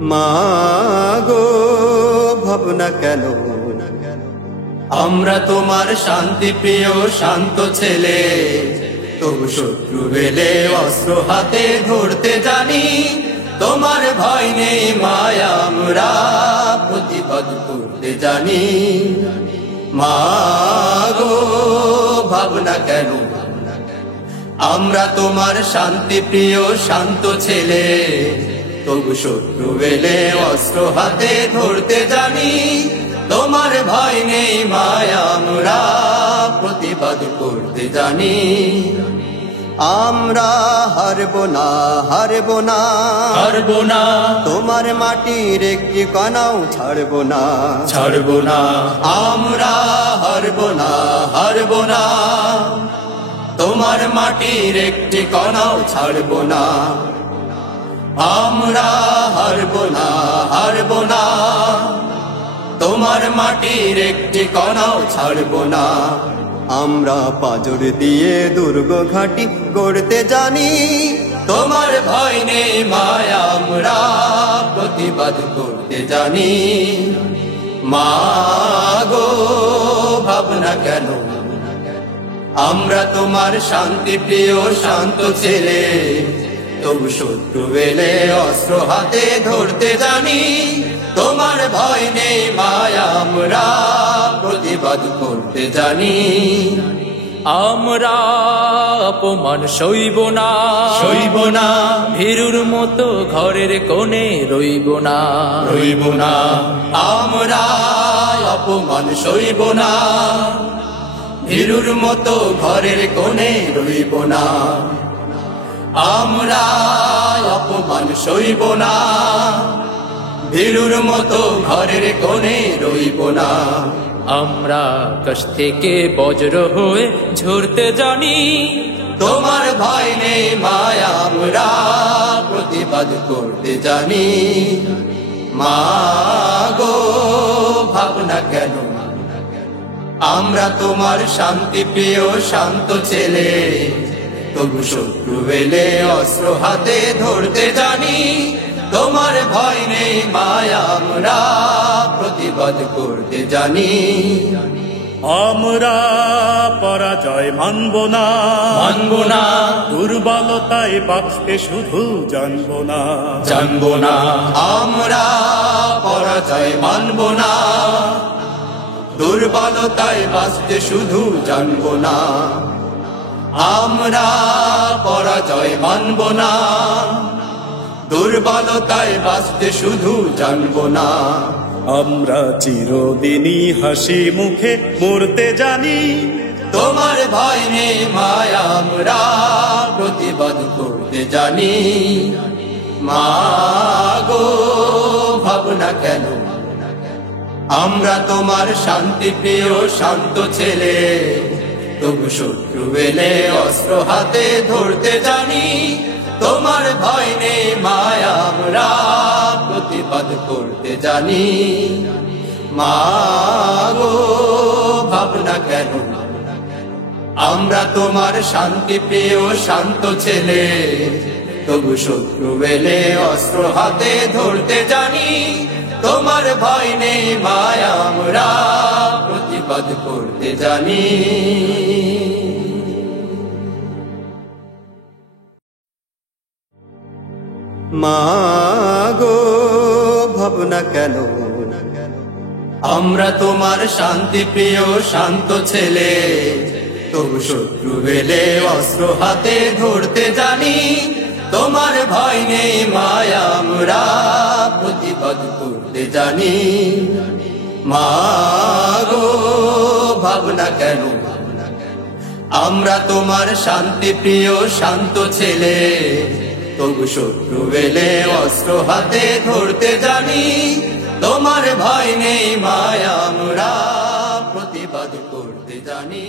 মা গো ভাবনা কেন, আমরা তোমার শান্তি প্রিয় শান্ত ছেলে, তবু শত্রু বেলে অস্ত্র হাতে ধরতে জানি। তোমার ভয় নেই মায়া, আমরা প্রতিবাদ করতে জানি। মা গো ভাবনা কেন, আমরা তোমার শান্তি প্রিয় শান্ত ছেলে, তবু শত্রু বেলে অস্ত্র হাতে ধরতে জানি। তোমার ভয় নেই মায়া, আমরা প্রতিবাদ করতে জানি। আমরা হারব না, হারব না, হারব না, তোমার মাটির একটি কণাও ছাড়ব না, ছাড়ব না। আমরা হারব না, হারব না, তোমার মাটির একটি কণাও ছাড়ব না। আমরা হারব না, হারব না, তোমার মাটির একটি কণাও ছাড়ব না। আমরা পাজর দিয়ে দুর্গ ঘাঁটি গড়তে জানি। তোমার ভয় নেই মায়া, আমরা প্রতিবাদ করতে জানি। মা গো ভাবনা কেন, আমরা তোমার শান্তি প্রিয় শান্ত ছেলে, তবু শত্রু বেলে অস্ত্র হাতে ধরতে জানি। তোমার ভয় নেই মায়া, আমরা প্রতিবাদ করতে জানি। আমরা অপমান সইব না, সইব না, ভীরুর মতো ঘরের কোণে রইব না, রইব না। আমরা অপমান সইব না, ভীরুর মতো ঘরের কোণে রইব না। আমরা অপমান সইব না, ভীরুর মতো ঘরের কোণে রইব না। আমরা আকাশ থেকে বজ্র হয়ে ঝরতে জানি। তোমার ভয় নেই মায়া, আমরা প্রতিবাদ করতে জানি। মা গো ভাবনা কেন, আমরা তোমার শান্তি প্রিয় শান্ত ছেলে, তবু শত্রু বেলে অস্ত্র হাতে ধরতে জানি। তোমার ভয় নেই মায়া, আমরা প্রতিবাদ করতে জানি। আমরা পরাজয় মানব না, মানব না, দুর্বলতায় বাঁচতে শুধু জানব না, জানব না। আমরা পরাজয় মানব না, দুর্বলতায় বাঁচতে শুধু জানব না। আমরা পরাজয় মানব না, দুর্বলতায় বাঁচতে শুধু জানব না। আমরা চিরদিনই হাসি মুখে মরতে জানি। তোমার ভয় নেই মায়া, আমরা প্রতিবাদ করতে জানি। মা গো ভাবনা কেন, আমরা তোমার শান্তি প্রিয় শান্ত ছেলে, তবু শত্রু বেলে অস্ত্র হাতে ধরতে জানি। তোমার ভয় নেই মায়া, আমরা প্রতিবাদ করতে জানি। মা গো ভাবনা কেন, আমরা তোমার শান্তি প্রিয় শান্ত ছেলে, তবু শত্রু বেলে অস্ত্র হাতে ধরতে জানি। তোমার ভয় নেই মায়া, আমরা প্রতিবাদ করতে জানি। মা গো ভাবনা কেন, আমরা তোমার শান্তি প্রিয় শান্ত ছেলে, তবু শত্রু বেলে অস্ত্র হাতে ধরতে জানি। তোমার ভয় নেই মায়া, আমরা প্রতিবাদ করতে জানি। মা গো ভাবনা কেন, আমরা তোমার শান্তি প্রিয় শান্ত ছেলে, তবু শত্রু বেলে অস্ত্র হাতে ধরতে জানি। তোমার ভয় নেই মায়া, আমরা প্রতিবাদ করতে জানি।